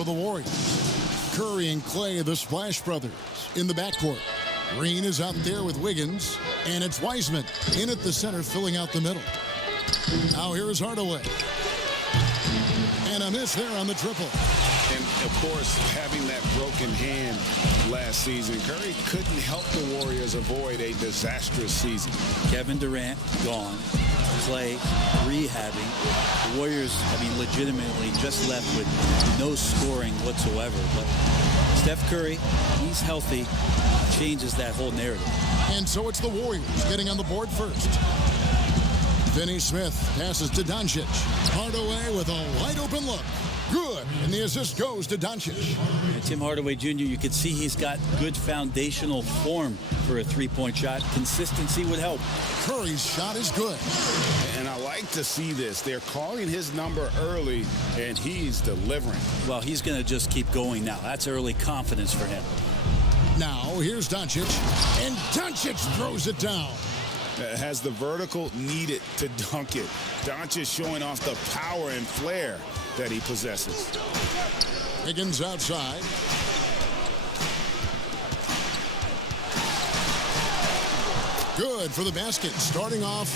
for the Warriors. Curry and Clay, the Splash Brothers, in the backcourt. Green is out there with Wiggins, and it's Wiseman in at the center, filling out the middle. Now here is Hardaway. And a miss there on the triple. And, of course, having that broken hand last season, Curry couldn't help the Warriors avoid a disastrous season. Kevin Durant gone. Clay rehabbing. The Warriors, legitimately just left with no scoring whatsoever. But Steph Curry, he's healthy, changes that whole narrative. And so it's the Warriors getting on the board first. Finney Smith passes to Doncic. Hardaway with a wide open look. Good. And the assist goes to Doncic. And Tim Hardaway Jr., you can see he's got good foundational form for a three-point shot. Consistency would help. Curry's shot is good. And I like to see this. They're calling his number early, and he's delivering. Well, he's going to just keep going now. That's early confidence for him. Now, here's Doncic. And Doncic throws it down. Has the vertical needed to dunk it. Doncic showing off the power and flair that he possesses. Higgins outside. Good for the basket. Starting off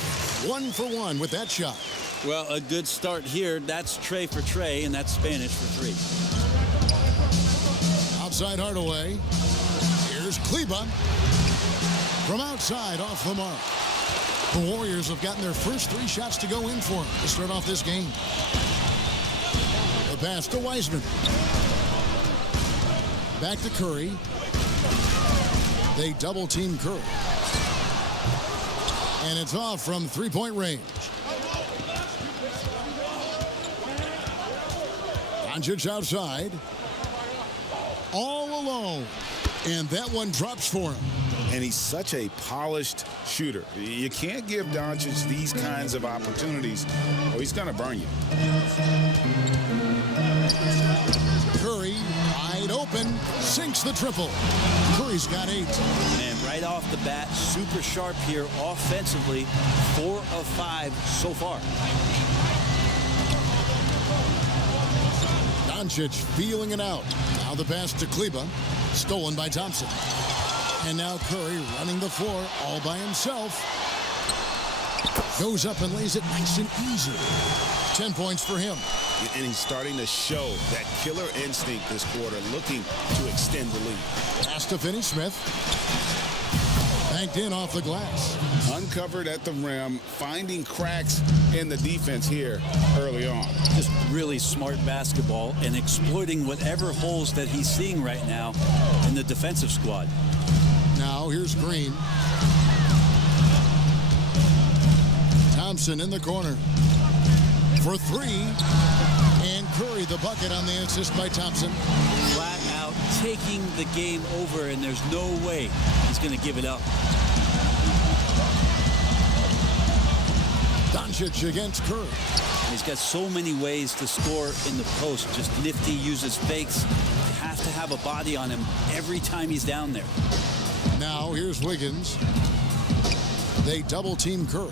1 for 1 with that shot. Well, a good start here. That's Trey for Trey, and that's Spanish for three. Outside Hardaway. Here's Kleba. From outside, off the mark. The Warriors have gotten their first 3 shots to go in for them to start off this game. The pass to Wiseman. Back to Curry. They double team Curry. And it's off from three-point range. Doncic outside. All alone. And that one drops for him. And he's such a polished shooter. You can't give Doncic these kinds of opportunities, or he's going to burn you. Curry, wide open, sinks the triple. Curry's got 8. And right off the bat, super sharp here offensively. 4 of 5 so far. Doncic feeling it out. Now the pass to Kleba, stolen by Thompson. And now Curry running the floor all by himself. Goes up and lays it nice and easy. 10 points for him. And he's starting to show that killer instinct this quarter, looking to extend the lead. Pass to Finney Smith. Banked in off the glass. Uncovered at the rim, finding cracks in the defense here early on. Just really smart basketball and exploiting whatever holes that he's seeing right now in the defensive squad. Now here's Green. Thompson in the corner for 3. And Curry the bucket on the assist by Thompson. Flat out taking the game over, and there's no way he's going to give it up. Doncic against Curry. He's got so many ways to score in the post. Just nifty, uses fakes. You have to have a body on him every time he's down there. Now here's Wiggins. They double team Curry.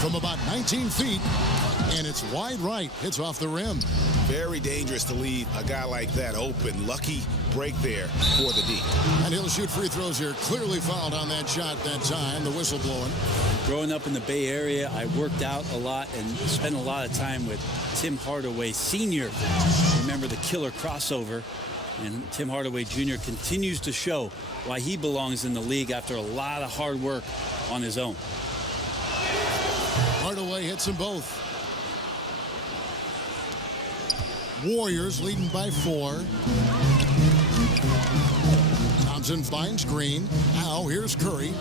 From about 19 feet. And it's wide right. Hits off the rim. Very dangerous to leave a guy like that open. Lucky break there for the D. And he'll shoot free throws here. Clearly fouled on that shot that time. The whistle blowing. Growing up in the Bay Area, I worked out a lot and spent a lot of time with Tim Hardaway Sr. Remember the killer crossover. And Tim Hardaway Jr. continues to show why he belongs in the league after a lot of hard work on his own. Hardaway hits them both. Warriors leading by 4. Thompson finds Green. Now here's Curry.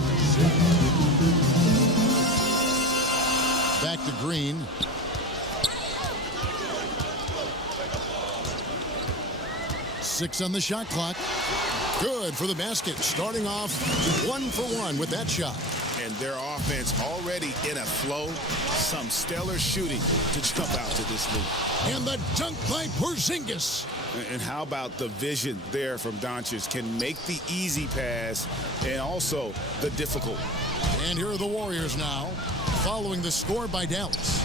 Back to Green. Six on the shot clock. Good for the basket. Starting off 1 for 1 with that shot. And their offense already in a flow. Some stellar shooting to jump out to this lead. And the dunk by Porzingis. And how about the vision there from Doncic? Can make the easy pass and also the difficult. And here are the Warriors now, following the score by Dallas.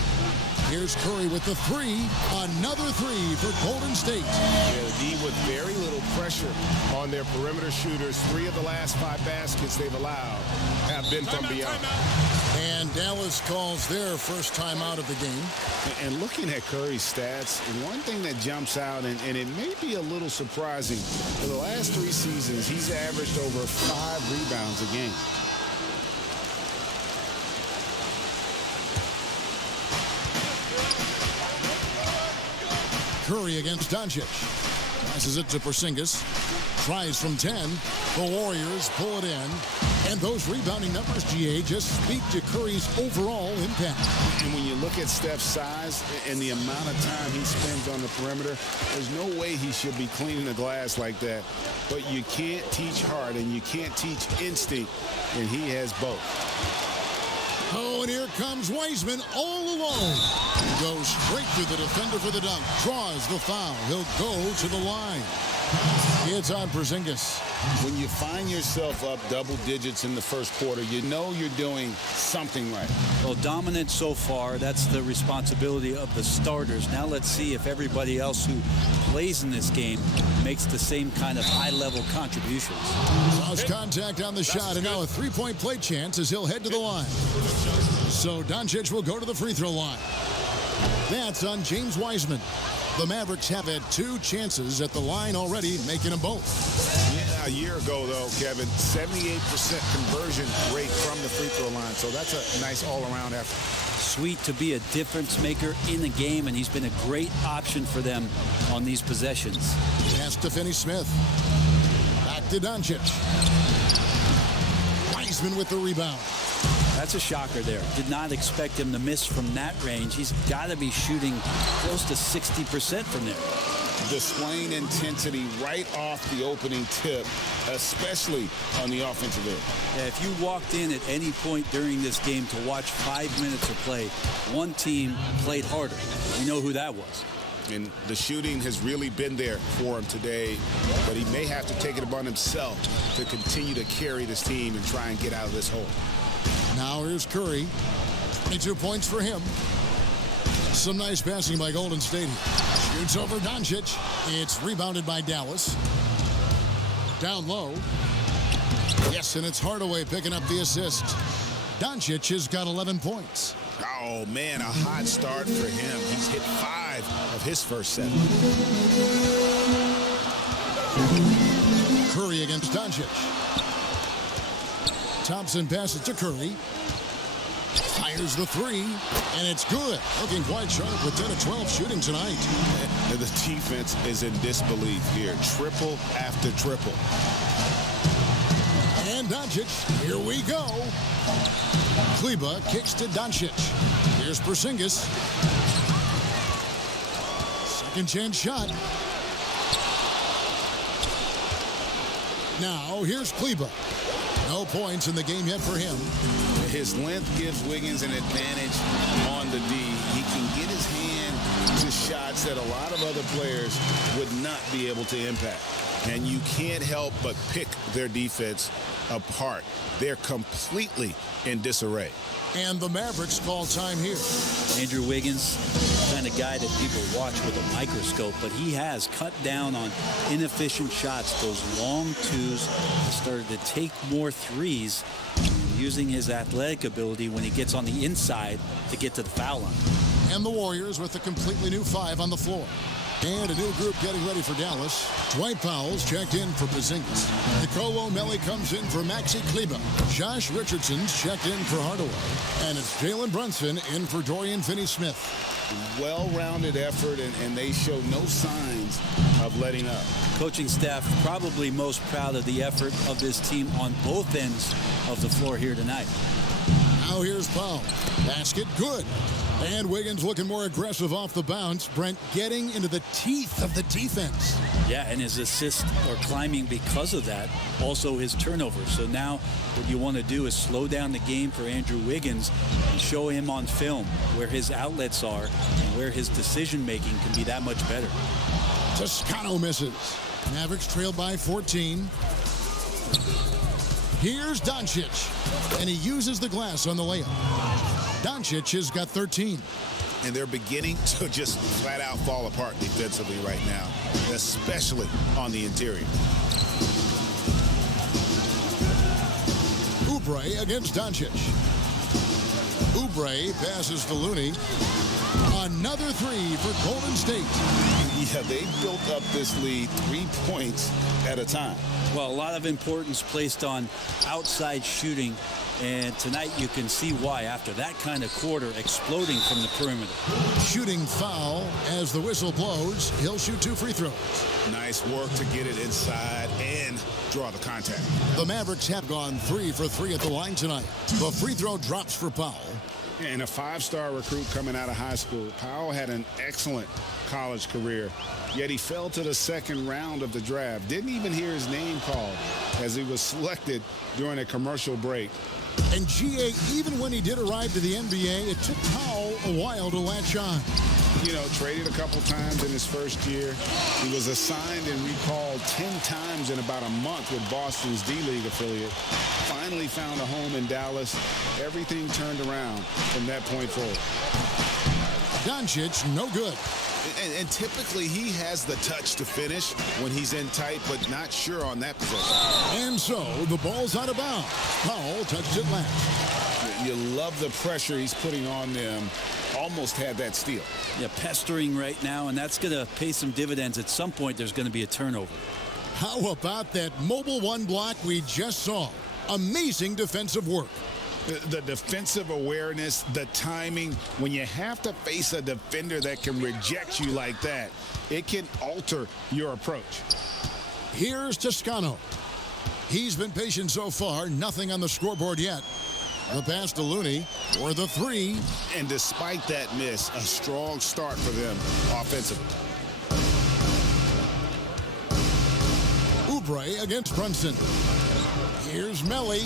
Here's Curry with the three. Another three for Golden State. Yeah, the D with very little pressure on their perimeter shooters. 3 of the last 5 baskets they've allowed have been from beyond. And Dallas calls their first timeout of the game. And looking at Curry's stats, one thing that jumps out, and it may be a little surprising, for the last 3 seasons, he's averaged over 5 rebounds a game. Curry against Doncic. Passes it to Porzingis. Tries from 10. The Warriors pull it in. And those rebounding numbers, GA, just speak to Curry's overall impact. And when you look at Steph's size and the amount of time he spends on the perimeter, there's no way he should be cleaning the glass like that. But you can't teach heart and you can't teach instinct, and he has both. Oh, and here comes Wiseman all alone. Goes straight through the defender for the dunk. Draws the foul. He'll go to the line. It's on Porzingis. When you find yourself up double digits in the first quarter, you know you're doing something right. Well, dominant so far. That's the responsibility of the starters. Now let's see if everybody else who plays in this game makes the same kind of high-level contributions. Lost contact on the shot, and now a three-point play chance as he'll head to the line. So Doncic will go to the free throw line. That's on James Wiseman. The Mavericks have had 2 chances at the line already, making them both. Yeah, a year ago, though, Kevin, 78% conversion rate from the free throw line. So that's a nice all-around effort. Sweet to be a difference maker in the game, and he's been a great option for them on these possessions. Pass to Finney-Smith. Back to Doncic. Wiseman with the rebound. That's a shocker there. Did not expect him to miss from that range. He's got to be shooting close to 60% from there. Displaying intensity right off the opening tip, especially on the offensive end. Yeah, if you walked in at any point during this game to watch 5 minutes of play, one team played harder. You know who that was. And the shooting has really been there for him today, but he may have to take it upon himself to continue to carry this team and try and get out of this hole. Now here's Curry. 22 points for him. Some nice passing by Golden State. Shoots over Doncic. It's rebounded by Dallas. Down low. Yes, and it's Hardaway picking up the assist. Doncic has got 11 points. Oh, man, a hot start for him. He's hit 5 of his first 7. Curry against Doncic. Thompson passes to Curry. Fires the 3, and it's good. Looking quite sharp with 10 of 12 shooting tonight. And the defense is in disbelief here. Triple after triple. And Doncic, here we go. Kleba kicks to Doncic. Here's Porzingis. Second chance shot. Now here's Kleba. No points in the game yet for him. His length gives Wiggins an advantage on the D. He can get his hand to shots that a lot of other players would not be able to impact. And you can't help but pick their defense apart. They're completely in disarray. And the Mavericks call time here. Andrew Wiggins, the kind of guy that people watch with a microscope, but he has cut down on inefficient shots, those long twos, started to take more threes, using his athletic ability when he gets on the inside to get to the foul line. And the Warriors with a completely new 5 on the floor. And a new group getting ready for Dallas. Dwight Powell's checked in for Porzingis. Nicolo Melli comes in for Maxi Kleba. Josh Richardson's checked in for Hardaway. And it's Jalen Brunson in for Dorian Finney-Smith. Well-rounded effort, and they show no signs of letting up. Coaching staff probably most proud of the effort of this team on both ends of the floor here tonight. Now here's Powell. Basket good. And Wiggins looking more aggressive off the bounce. Brent getting into the teeth of the defense. Yeah, and his assists are climbing because of that. Also his turnovers. So now what you want to do is slow down the game for Andrew Wiggins and show him on film where his outlets are and where his decision-making can be that much better. Toscano misses. Mavericks trailed by 14. Here's Doncic. And he uses the glass on the layup. Doncic has got 13. And they're beginning to just flat out fall apart defensively right now, especially on the interior. Oubre against Doncic. Oubre passes to Looney. Another three for Golden State. Yeah, they built up this lead 3 points at a time. Well, a lot of importance placed on outside shooting, and tonight you can see why after that kind of quarter exploding from the perimeter. Shooting foul as the whistle blows. He'll shoot 2 free throws. Nice work to get it inside and draw the contact. The Mavericks have gone 3 for 3 at the line tonight. The free throw drops for Powell. And a 5-star recruit coming out of high school. Powell had an excellent college career, yet he fell to the second round of the draft. Didn't even hear his name called as he was selected during a commercial break. And GA, even when he did arrive to the NBA, it took Powell a while to latch on. You know, traded a couple times in his first year. He was assigned and recalled 10 times in about a month with Boston's D-League affiliate. Finally found a home in Dallas. Everything turned around from that point forward. Doncic, no good. And typically he has the touch to finish when he's in tight, but not sure on that possession. And so the ball's out of bounds. Powell touches it last. You love the pressure he's putting on them. Almost had that steal. Yeah, pestering right now, and that's going to pay some dividends. At some point, there's going to be a turnover. How about that mobile one block we just saw? Amazing defensive work. The defensive awareness, the timing, when you have to face a defender that can reject you like that, it can alter your approach. Here's Toscano. He's been patient so far, nothing on the scoreboard yet. The pass to Looney for the three. And despite that miss, a strong start for them offensively. Oubre against Brunson. Here's Melly,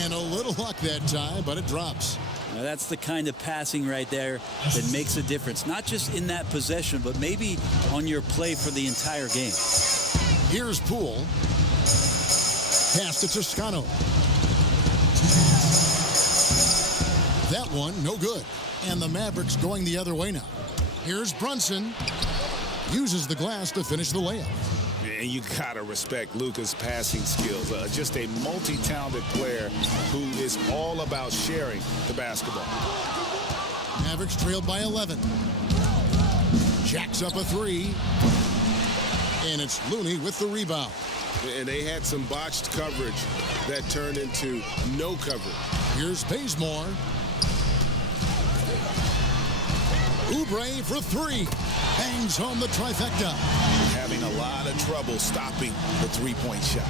and a little luck that time, but it drops. Now that's the kind of passing right there that makes a difference, not just in that possession, but maybe on your play for the entire game. Here's Poole. Pass to Toscano. That one, no good. And the Mavericks going the other way now. Here's Brunson. Uses the glass to finish the layup. And you gotta respect Luka's passing skills. Just a multi-talented player who is all about sharing the basketball. Mavericks trailed by 11. Jacks up a three. And it's Looney with the rebound. And they had some botched coverage that turned into no coverage. Here's Bazemore. Oubre for three. Bangs home the trifecta. Having a lot of trouble stopping the three-point shot.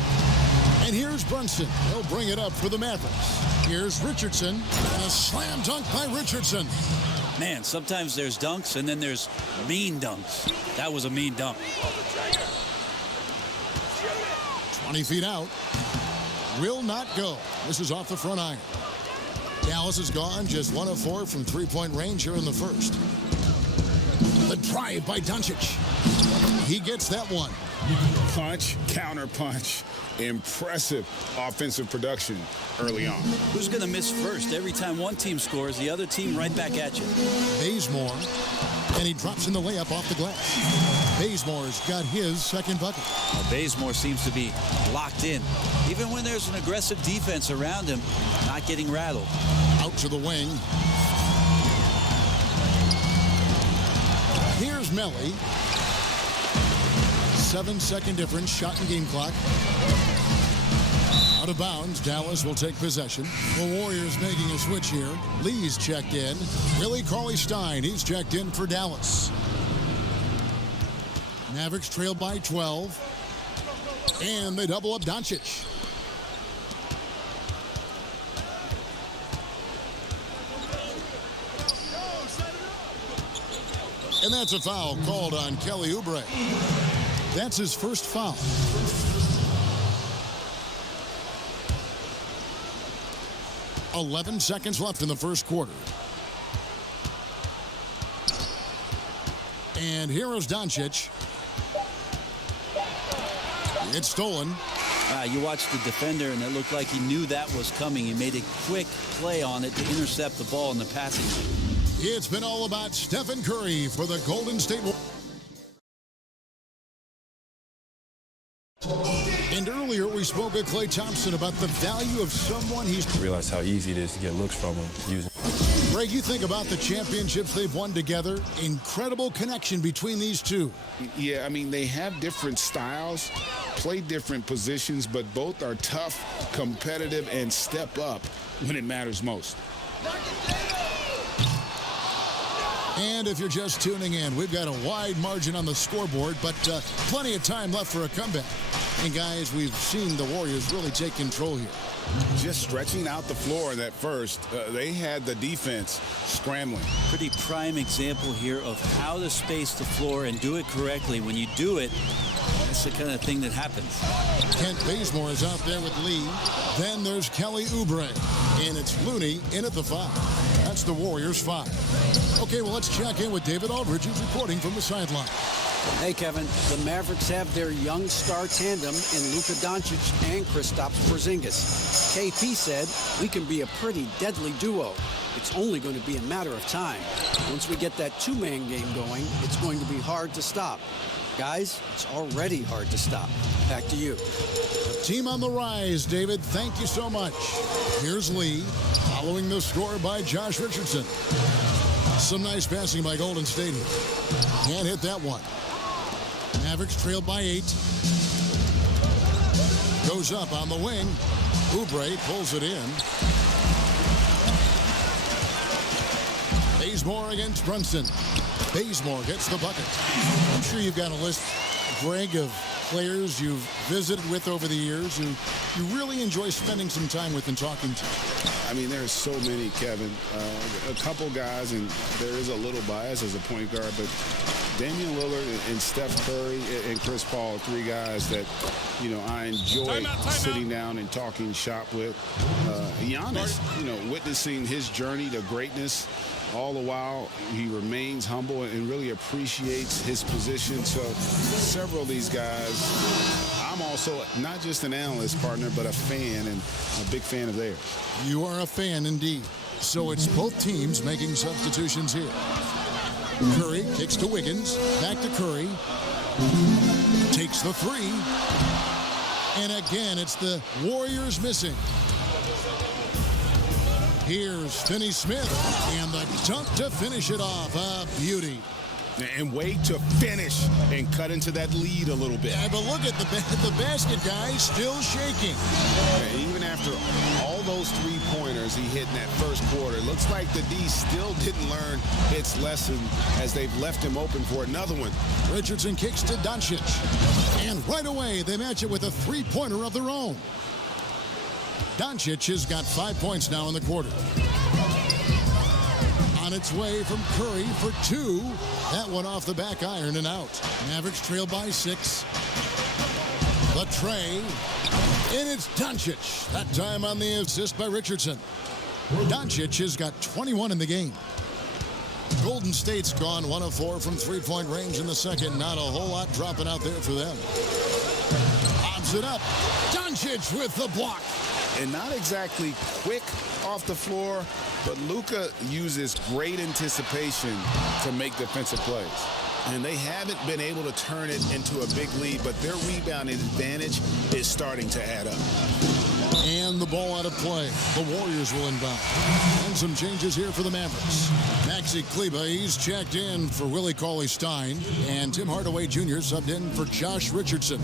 And here's Brunson. He'll bring it up for the Mavericks. Here's Richardson. And a slam dunk by Richardson. Man, sometimes there's dunks and then there's mean dunks. That was a mean dunk. 20 feet out. Will not go. This is off the front iron. Dallas is gone, just 1 of 4 from three-point range here in the first. The drive by Doncic. He gets that one. Punch, counter punch. Impressive offensive production early on. Who's going to miss first? Every time one team scores, the other team right back at you. Bazemore. And he drops in the layup off the glass. Bazemore's got his second bucket. Well, Bazemore seems to be locked in. Even when there's an aggressive defense around him, not getting rattled. Out to the wing. Here's Melly. 7-second difference, shot and game clock. Out of bounds, Dallas will take possession. The Warriors making a switch here. Lee's checked in. Willie Cauley-Stein, he's checked in for Dallas. Mavericks trail by 12. And they double up Doncic. And that's a foul called on Kelly Oubre. That's his first foul. .11 seconds left in the first quarter. And here is Doncic. It's stolen. You watched the defender, and it looked like he knew that was coming. He made a quick play on it to intercept the ball in the passing lane. It's been all about Stephen Curry for the Golden State Warriors. And earlier we spoke with Klay Thompson about the value of someone he's... Realize how easy it is to get looks from him using. Greg, you think about the championships they've won together. Incredible connection between these two. Yeah, I mean, they have different styles, play different positions, but both are tough, competitive, and step up when it matters most. And if you're just tuning in, we've got a wide margin on the scoreboard, but plenty of time left for a comeback. And guys, we've seen the Warriors really take control here. Just stretching out the floor in that first, they had the defense scrambling. Pretty prime example here of how to space the floor and do it correctly. When you do it, that's the kind of thing that happens. Kent Bazemore is out there with Lee. Then there's Kelly Oubre. And it's Looney in at the 5. That's the Warriors' 5. Okay, well, let's check in with David Aldridge, who's reporting from the sideline. Hey, Kevin. The Mavericks have their young star tandem in Luka Doncic and Kristaps Porzingis. KP said, we can be a pretty deadly duo. It's only going to be a matter of time. Once we get that two-man game going, it's going to be hard to stop. Guys, it's already hard to stop. Back to you. Team on the rise, David. Thank you so much. Here's Lee, following the score by Josh Richardson. Some nice passing by Golden State. Can't hit that one. Mavericks trailed by 8. Goes up on the wing. Oubre pulls it in. Bazemore against Brunson. Bazemore gets the bucket. I'm sure you've got a list, Greg, of players you've visited with over the years who you really enjoy spending some time with and talking to. I mean, there's so many, Kevin. A couple guys, and there is a little bias as a point guard, but Damian Lillard and Steph Curry and Chris Paul, 3 guys that, you know, I enjoy sitting down and talking shop with. Giannis, you know, witnessing his journey to greatness. All the while, he remains humble and really appreciates his position. So several of these guys, I'm also not just an analyst partner, but a fan, and a big fan of theirs. You are a fan indeed. So it's both teams making substitutions here. Curry kicks to Wiggins. Back to Curry. Takes the 3. And again, it's the Warriors missing. Here's Finney-Smith, and the dunk to finish it off. A beauty. And wait to finish and cut into that lead a little bit. Yeah, but look at the basket, guys, still shaking. And even after all those 3-pointers he hit in that first quarter, it looks like the D still didn't learn its lesson as they've left him open for another one. Richardson kicks to Doncic. And right away, they match it with a 3-pointer of their own. Doncic has got 5 points now in the quarter. On its way from Curry for 2. That one off the back iron and out. Mavericks trail by 6. The tray. And it's Doncic. That time on the assist by Richardson. Doncic has got 21 in the game. Golden State's gone 1 of 4 from 3-point range in the second. Not a whole lot dropping out there for them. Lobs it up. Doncic with the block. And not exactly quick off the floor, but Luka uses great anticipation to make defensive plays. And they haven't been able to turn it into a big lead, but their rebounding advantage is starting to add up. And the ball out of play. The Warriors will inbound. And some changes here for the Mavericks. Maxi Kleber, he's checked in for Willie Cauley-Stein. And Tim Hardaway Jr. subbed in for Josh Richardson.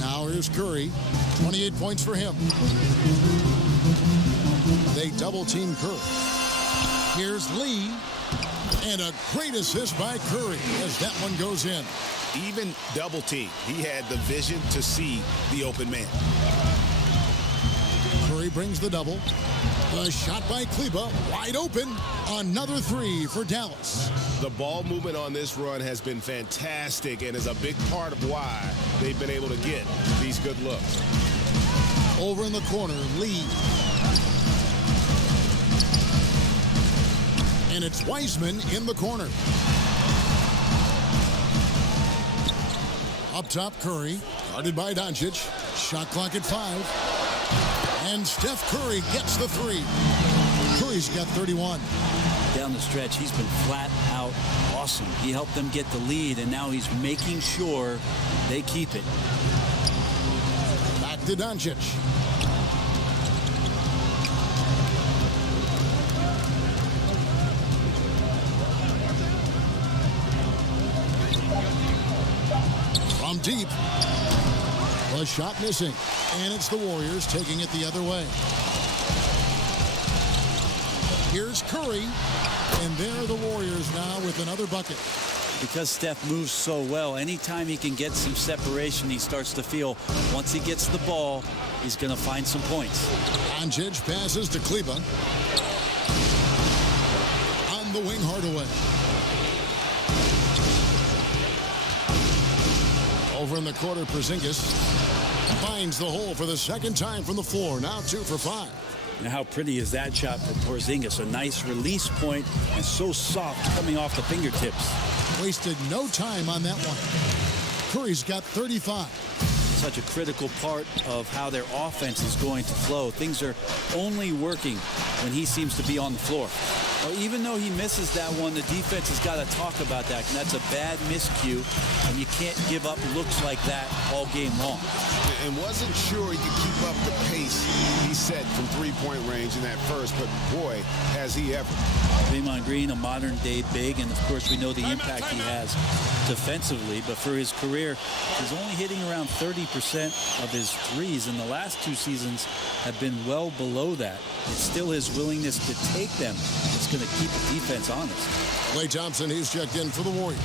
Now here's Curry. 28 points for him. They double-team Curry. Here's Lee. And a great assist by Curry as that one goes in. Even double-team, he had the vision to see the open man. Curry brings the double. The shot by Kleber, wide open. Another 3 for Dallas. The ball movement on this run has been fantastic and is a big part of why they've been able to get these good looks. Over in the corner, Lee. And it's Wiseman in the corner. Up top, Curry, guarded by Doncic. Shot clock at 5. And Steph Curry gets the 3. Curry's got 31. down the stretch, he's been flat out awesome. He helped them get the lead, and now he's making sure they keep it. Back to Doncic. From deep. The shot missing. And it's the Warriors taking it the other way. Here's Curry. And there are the Warriors now with another bucket. Because Steph moves so well, anytime he can get some separation, he starts to feel once he gets the ball, he's going to find some points. Doncic passes to Kleba. On the wing, Hardaway. Over in the quarter, Porzingis finds the hole for the second time from the floor. Now 2 for 5. Now how pretty is that shot from Porzingis? A nice release point and so soft coming off the fingertips. Wasted no time on that one. Curry's got 35. Such a critical part of how their offense is going to flow. Things are only working when he seems to be on the floor. Well, even though he misses that one, the defense has got to talk about that. And that's a bad miscue, and you can't give up looks like that all game long. And wasn't sure he could keep up the pace he set from three-point range in that first, but boy, has he ever. Draymond Green, a modern-day big, and of course we know the impact he has defensively, but for his career, he's only hitting around 30% of his threes, and the last 2 seasons have been well below that. It's still his willingness to take them that's going to keep the defense honest. Klay Thompson, he's checked in for the Warriors.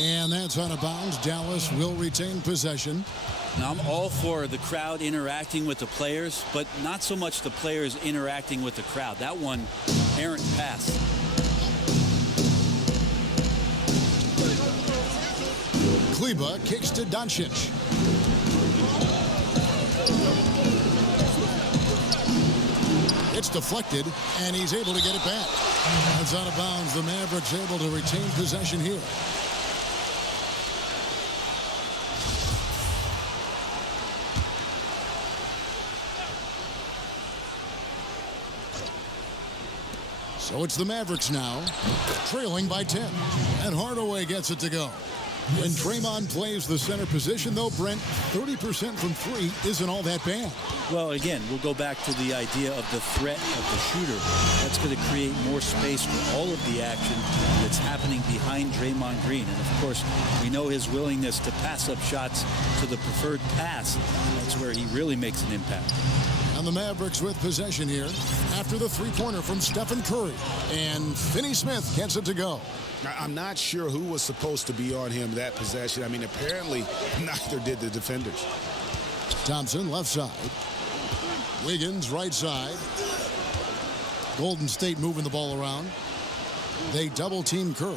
And that's out of bounds. Dallas will retain possession. Now, I'm all for the crowd interacting with the players, but not so much the players interacting with the crowd. That one, errant pass. Kleba kicks to Doncic. It's deflected, and he's able to get it back. That's out of bounds. The Mavericks able to retain possession here. So it's the Mavericks now, trailing by 10. And Hardaway gets it to go. When Draymond plays the center position, though, Brent, 30% from 3 isn't all that bad. Well, again, we'll go back to the idea of the threat of the shooter. That's going to create more space for all of the action that's happening behind Draymond Green. And, of course, we know his willingness to pass up shots to the preferred pass. That's where he really makes an impact. And the Mavericks with possession here after the three-pointer from Stephen Curry. And Finney Smith gets it to go. I'm not sure who was supposed to be on him that possession. I mean, apparently neither did the defenders. Thompson left side. Wiggins right side. Golden State moving the ball around. They double team Curry.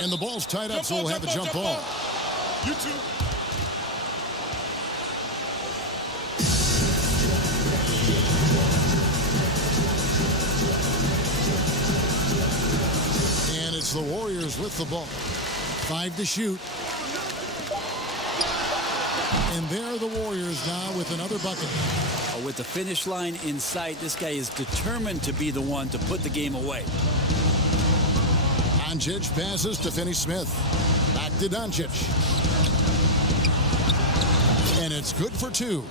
And the ball's tied up, so we'll have a jump ball. You too. It's the Warriors with the ball. 5 to shoot. And there are the Warriors now with another bucket. Oh, with the finish line in sight, this guy is determined to be the one to put the game away. Doncic passes to Finney Smith. Back to Doncic. And it's good for 2.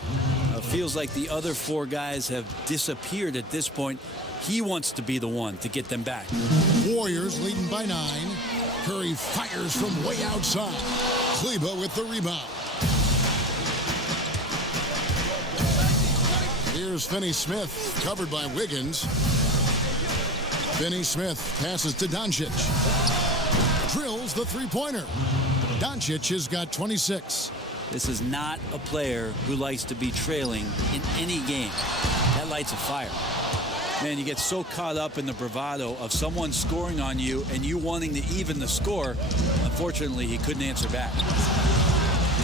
It feels like the other 4 guys have disappeared at this point. He wants to be the one to get them back. Warriors leading by 9. Curry fires from way outside. Kleba with the rebound. Here's Finney Smith, covered by Wiggins. Finney Smith passes to Doncic. Drills the three-pointer. Doncic has got 26. This is not a player who likes to be trailing in any game. That lights a fire. Man, you get so caught up in the bravado of someone scoring on you and you wanting to even the score. Unfortunately, he couldn't answer back.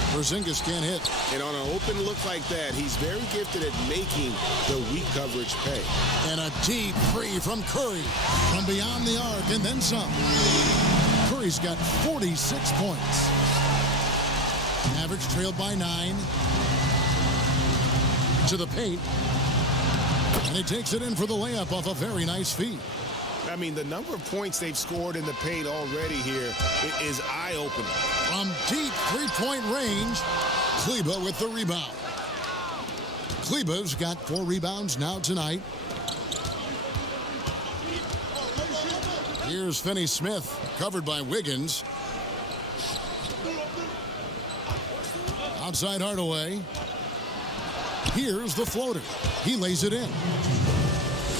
Porzingis can't hit. And on an open look like that, he's very gifted at making the weak coverage pay. And a deep three from Curry from beyond the arc and then some. Curry's got 46 points. Mavericks trailed by 9. To the paint. And he takes it in for the layup off a very nice feed. I mean, the number of points they've scored in the paint already here is eye-opening. From deep three-point range, Kleba with the rebound. Kleba's got 4 rebounds now tonight. Here's Finney-Smith, covered by Wiggins. Outside Hardaway. Here's the floater. He lays it in.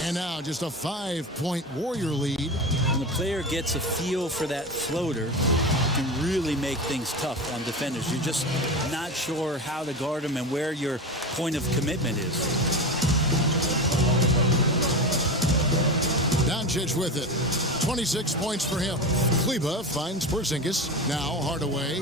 And now just a 5-point Warrior lead. When the player gets a feel for that floater, it can really make things tough on defenders. You're just not sure how to guard them and where your point of commitment is. Doncic with it. 26 points for him. Kleba finds Porzingis. Now Hardaway.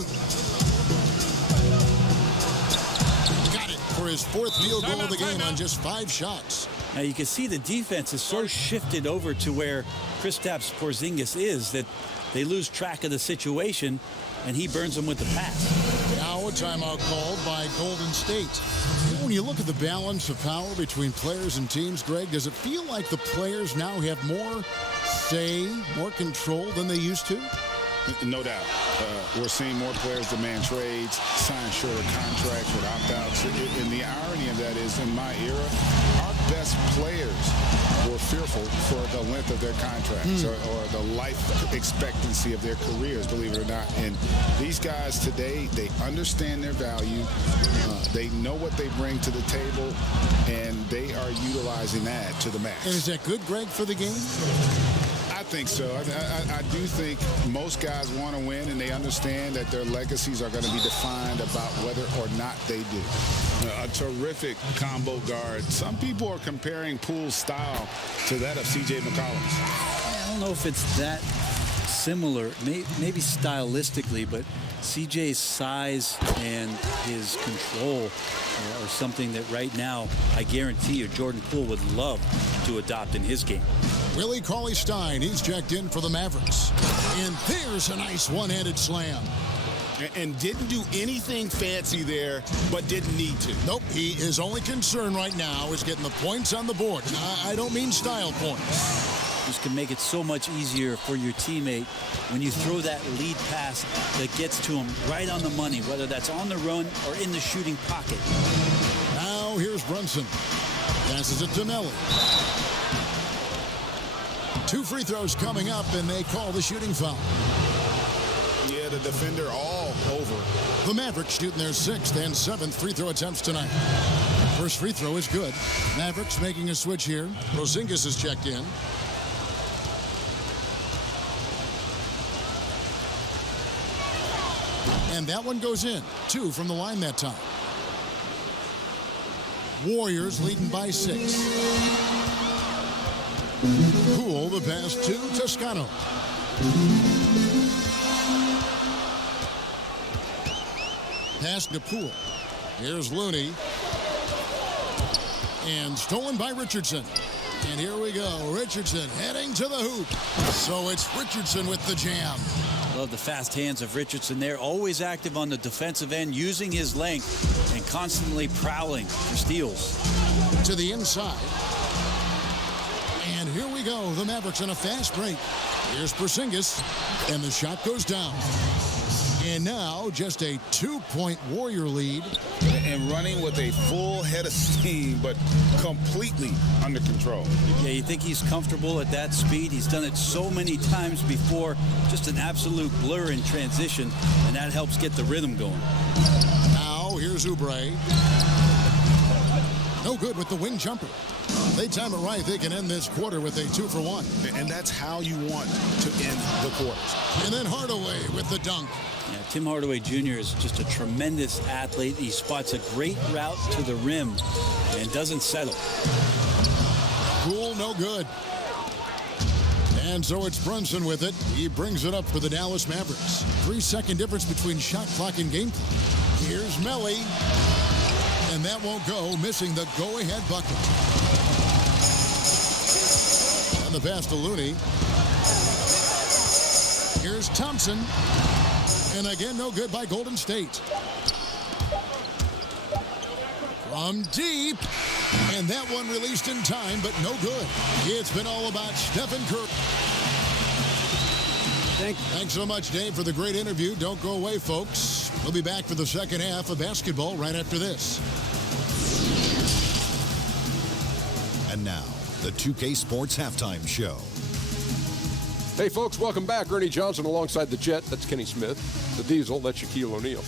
Got it for his 4th field goal of the game on just 5 shots. Now you can see the defense is so shifted over to where Kristaps Porzingis is that they lose track of the situation, and he burns them with the pass. Now a timeout called by Golden State. When you look at the balance of power between players and teams, Greg, does it feel like the players now have more say, more control than they used to? No doubt. We're seeing more players demand trades, sign shorter contracts with opt-outs. And the irony of that is, in my era, our best players were fearful for the length of their contracts or the life expectancy of their careers, believe it or not. And these guys today, they understand their value. They know what they bring to the table, and they are utilizing that to the max. And is that good, Greg, for the game? I think so. I do think most guys want to win, and they understand that their legacies are going to be defined about whether or not they do. A terrific combo guard. Some people are comparing Poole's style to that of C.J. McCollum's. I don't know if it's that similar, maybe stylistically, but CJ's size and his control are something that right now, I guarantee you, Jordan Poole would love to adopt in his game. Willie Cauley-Stein, he's checked in for the Mavericks. And there's a nice one-handed slam. And didn't do anything fancy there, but didn't need to. Nope, his only concern right now is getting the points on the board. I don't mean style points. This can make it so much easier for your teammate when you throw that lead pass that gets to him right on the money, whether that's on the run or in the shooting pocket. Now here's Brunson. Passes it to Melly. 2 free throws coming up, and they call the shooting foul. Yeah, the defender all over. The Mavericks shooting their 6th and 7th free throw attempts tonight. First free throw is good. Mavericks making a switch here. Porzingis is checked in. And that one goes in. 2 from the line that time. Warriors leading by 6. Poole the pass to Toscano. Pass to Poole. Here's Looney. And stolen by Richardson. And here we go. Richardson heading to the hoop. So it's Richardson with the jam. Love the fast hands of Richardson there. Always active on the defensive end, using his length and constantly prowling for steals. To the inside. And here we go. The Mavericks on a fast break. Here's Porzingis. And the shot goes down. And now just a 2-point Warrior lead. And running with a full head of steam, but completely under control. Yeah, you think he's comfortable at that speed. He's done it so many times before. Just an absolute blur in transition, and that helps get the rhythm going. Now here's Oubre. No good with the wing jumper. They time it right. They can end this quarter with a 2-for-1. And that's how you want to end the quarters. And then Hardaway with the dunk. Yeah, Tim Hardaway Jr. is just a tremendous athlete. He spots a great route to the rim and doesn't settle. Poole, no good. And so it's Brunson with it. He brings it up for the Dallas Mavericks. 3-second difference between shot clock and game clock. Here's Melly. And that won't go, missing the go-ahead bucket. And the pass to Looney. Here's Thompson. And again, no good by Golden State. From deep. And that one released in time, but no good. It's been all about Stephen Curry. Thanks so much, Dave, for the great interview. Don't go away, folks. We'll be back for the second half of basketball right after this. And now, the 2K Sports Halftime Show. Hey, folks, welcome back. Ernie Johnson alongside the Jet. That's Kenny Smith. The Diesel, that's Shaquille O'Neal.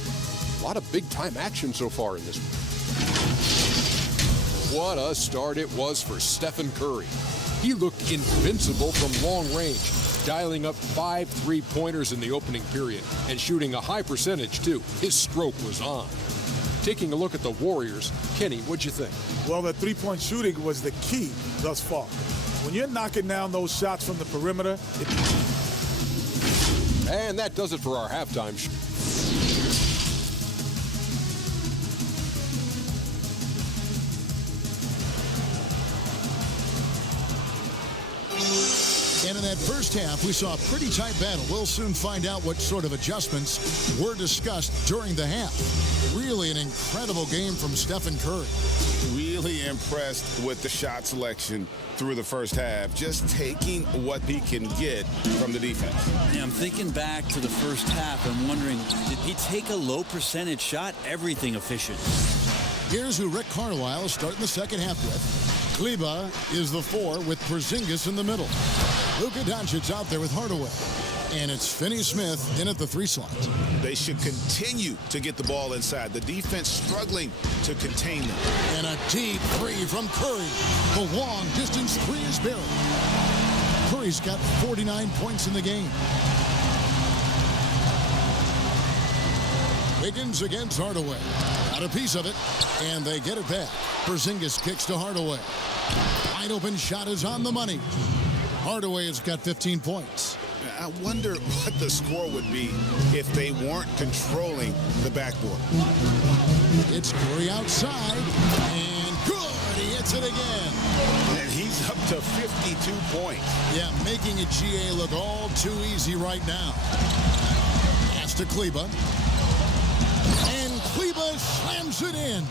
A lot of big-time action so far in this one. What a start it was for Stephen Curry. He looked invincible from long range, dialing up 5 3-pointers in the opening period and shooting a high percentage, too. His stroke was on. Taking a look at the Warriors, Kenny, what'd you think? Well, the three-point shooting was the key thus far. When you're knocking down those shots from the perimeter. And that does it for our halftime show. And in that first half, we saw a pretty tight battle. We'll soon find out what sort of adjustments were discussed during the half. Really an incredible game from Stephen Curry. Really impressed with the shot selection through the first half, just taking what he can get from the defense. Yeah, I'm thinking back to the first half. I'm wondering, did he take a low percentage shot? Everything efficient. Here's who Rick Carlisle is starting the second half with. Kleba is the 4 with Porzingis in the middle. Luka Doncic out there with Hardaway. And it's Finney-Smith in at the 3 slot. They should continue to get the ball inside. The defense struggling to contain them. And a deep 3 from Curry. The long distance 3 is buried. Curry's got 49 points in the game. Wiggins against Hardaway. Got a piece of it, and they get it back. Porzingis kicks to Hardaway. Wide open shot is on the money. Hardaway has got 15 points. I wonder what the score would be if they weren't controlling the backboard. It's Curry outside, and good. He hits it again. And he's up to 52 points. Yeah, making a GA look all too easy right now. Pass to Kleba. And Kleba slams it in.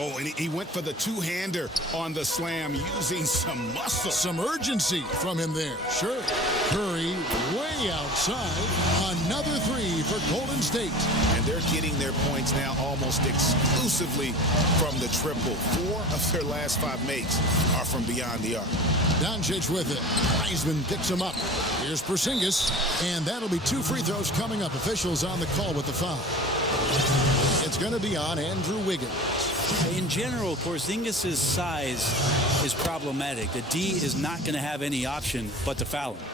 Oh, and he went for the two-hander on the slam using some muscle. Some urgency from him there. Sure. Curry way outside. Another 3 for Golden State. And they're getting their points now almost exclusively from the triple. 4 of their last 5 makes are from beyond the arc. Doncic with it. Wiseman picks him up. Here's Porzingis. And that'll be 2 free throws coming up. Officials on the call with the foul. It's going to be on Andrew Wiggins. In general, Porzingis' size is problematic. The D is not going to have any option but to foul him.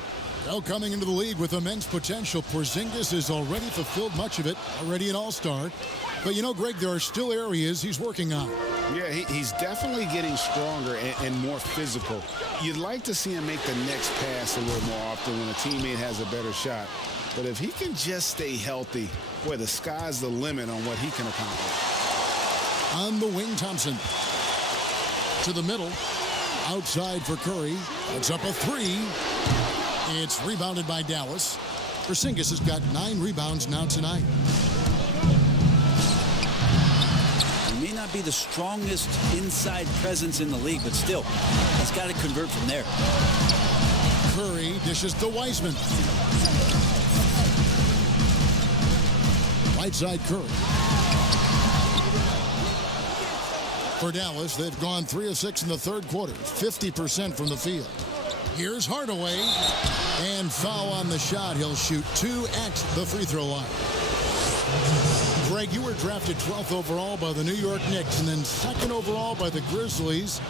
Well, coming into the league with immense potential, Porzingis has already fulfilled much of it, already an all-star. But, you know, Greg, there are still areas he's working on. Yeah, he's definitely getting stronger and more physical. You'd like to see him make the next pass a little more often when a teammate has a better shot. But if he can just stay healthy, boy, the sky's the limit on what he can accomplish. On the wing, Thompson. To the middle. Outside for Curry. It's up a 3. It's rebounded by Dallas. Porzingis has got 9 rebounds now tonight. He may not be the strongest inside presence in the league, but still, he's got to convert from there. Curry dishes to Wiseman. Right side Curry. For Dallas, they've gone 3 of 6 in the third quarter, 50% from the field. Here's Hardaway, and foul on the shot. He'll shoot 2 at the free throw line. Greg, you were drafted 12th overall by the New York Knicks and then 2nd overall by the Grizzlies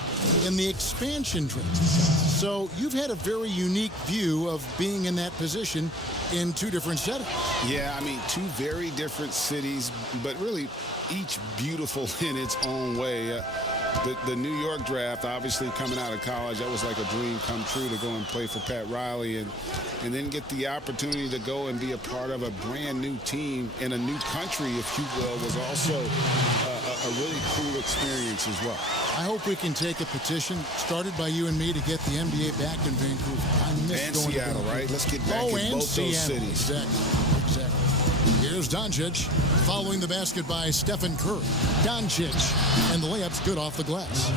in the expansion draft. So you've had a very unique view of being in that position in 2 different settings. Yeah, I mean, 2 very different cities, but really each beautiful in its own way. The New York draft, obviously coming out of college, that was like a dream come true to go and play for Pat Riley and then get the opportunity to go and be a part of a brand new team in a new country, if you will, was also a really cool experience as well. I hope we can take a petition started by you and me to get the NBA back in Vancouver. I miss and going Seattle, to right? Let's get back in and both Seattle. those cities. Exactly. Here's Doncic, following the basket by Stephen Curry. Doncic, and the layup's good off the glass.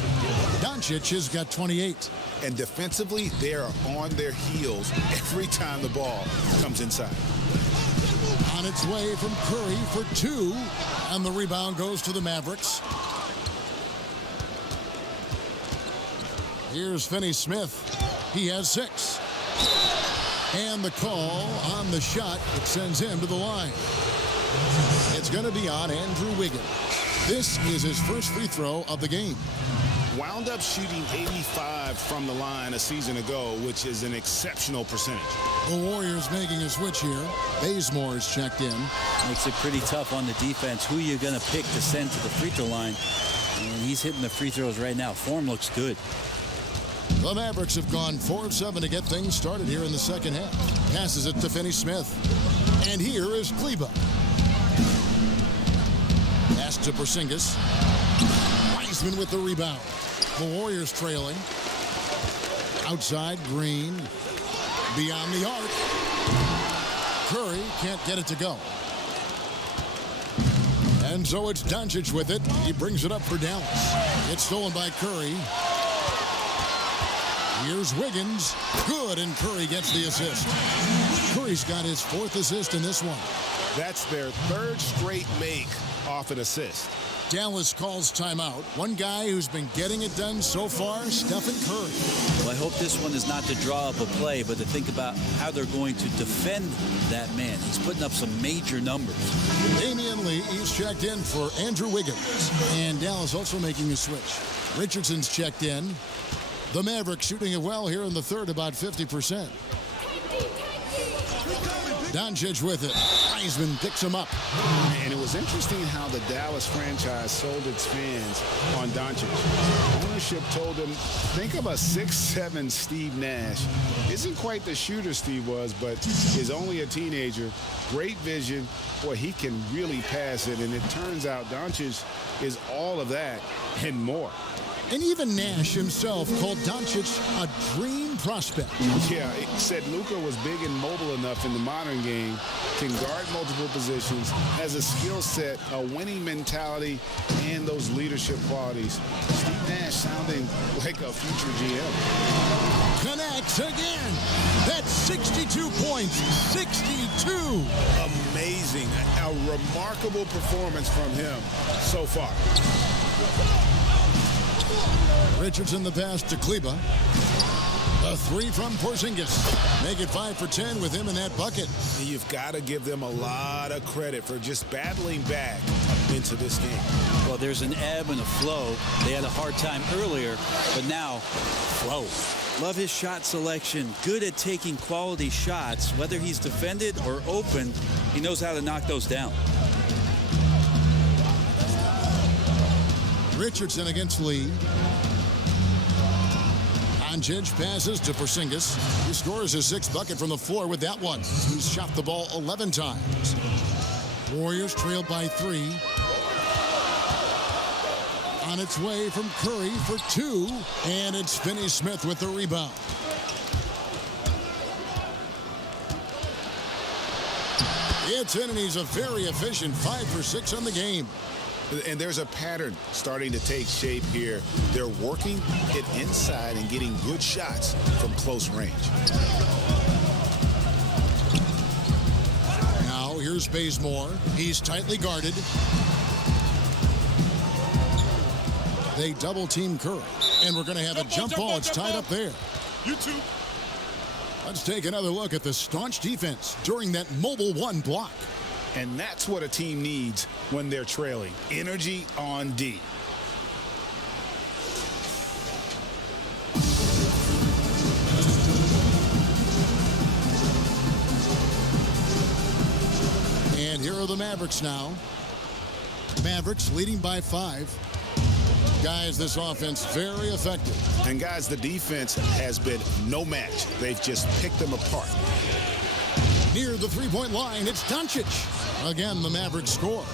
Doncic has got 28. And defensively, they are on their heels every time the ball comes inside. On its way from Curry for 2, and the rebound goes to the Mavericks. Here's Finney Smith. He has 6. And the call on the shot that sends him to the line. It's going to be on Andrew Wiggins. This is his first free throw of the game. Wound up shooting 85 from the line a season ago, which is an exceptional percentage. The Warriors making a switch here. Bazemore is checked in. Makes it pretty tough on the defense. Who you're going to pick to send to the free throw line. And he's hitting the free throws right now. Form looks good. The Mavericks have gone 4 of 7 to get things started here in the second half. Passes it to Finney Smith. And here is Kleba. Pass to Porzingis. Wiseman with the rebound. The Warriors trailing. Outside, Green. Beyond the arc. Curry can't get it to go. And so it's Doncic with it. He brings it up for Dallas. It's stolen by Curry. Here's Wiggins. Good, and Curry gets the assist. Curry's got his 4th assist in this one. That's their 3rd straight make off an assist. Dallas calls timeout. One guy who's been getting it done so far, Stephen Curry. Well, I hope this one is not to draw up a play, but to think about how they're going to defend that man. He's putting up some major numbers. Damian Lee is checked in for Andrew Wiggins. And Dallas also making a switch. Richardson's checked in. The Mavericks shooting it well here in the third, about 50%. Doncic with it. Wiseman picks him up. And it was interesting how the Dallas franchise sold its fans on Doncic. Ownership told them, think of a 6'7" Steve Nash. Isn't quite the shooter Steve was, but is only a teenager. Great vision. Boy, he can really pass it. And it turns out Doncic is all of that and more. And even Nash himself called Doncic a dream prospect. Yeah, it said Luka was big and mobile enough in the modern game, can guard multiple positions, has a skill set, a winning mentality, and those leadership qualities. Steve Nash sounding like a future GM. Connects again. That's 62 points. 62. Amazing. A remarkable performance from him so far. Richardson the pass to Kleba. A 3 from Porzingis. Make it 5 for 10 with him in that bucket. You've got to give them a lot of credit for just battling back into this game. Well, there's an ebb and a flow. They had a hard time earlier, but now, flow. Love his shot selection. Good at taking quality shots. Whether he's defended or open, he knows how to knock those down. Richardson against Lee. Doncic passes to Porzingis. He scores his 6th bucket from the floor with that one. He's shot the ball 11 times. Warriors trailed by 3. On its way from Curry for 2. And it's Finney Smith with the rebound. It's in, and he's a very efficient 5 for 6 on the game. And there's a pattern starting to take shape here. They're working it inside and getting good shots from close range. Now here's Bazemore. He's tightly guarded. They double team Curry. And we're going to have a jump ball. It's tied up there. You too. Let's take another look at the staunch defense during that mobile 1 block. And that's what a team needs when they're trailing. Energy on D. And here are the Mavericks now. Mavericks leading by 5. Guys, this offense very effective. And guys, the defense has been no match. They've just picked them apart. Near the 3-point line, it's Doncic. Again, the Mavericks score.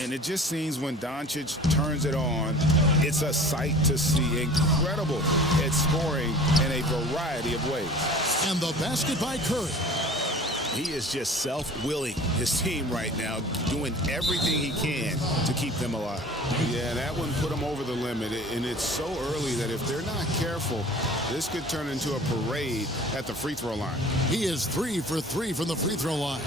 And it just seems when Doncic turns it on, it's a sight to see. Incredible at scoring in a variety of ways. And the basket by Curry. He is just self-willing his team right now, doing everything he can to keep them alive. Yeah, that one put them over the limit, and it's so early that if they're not careful, this could turn into a parade at the free throw line. He is 3 for 3 from the free throw line.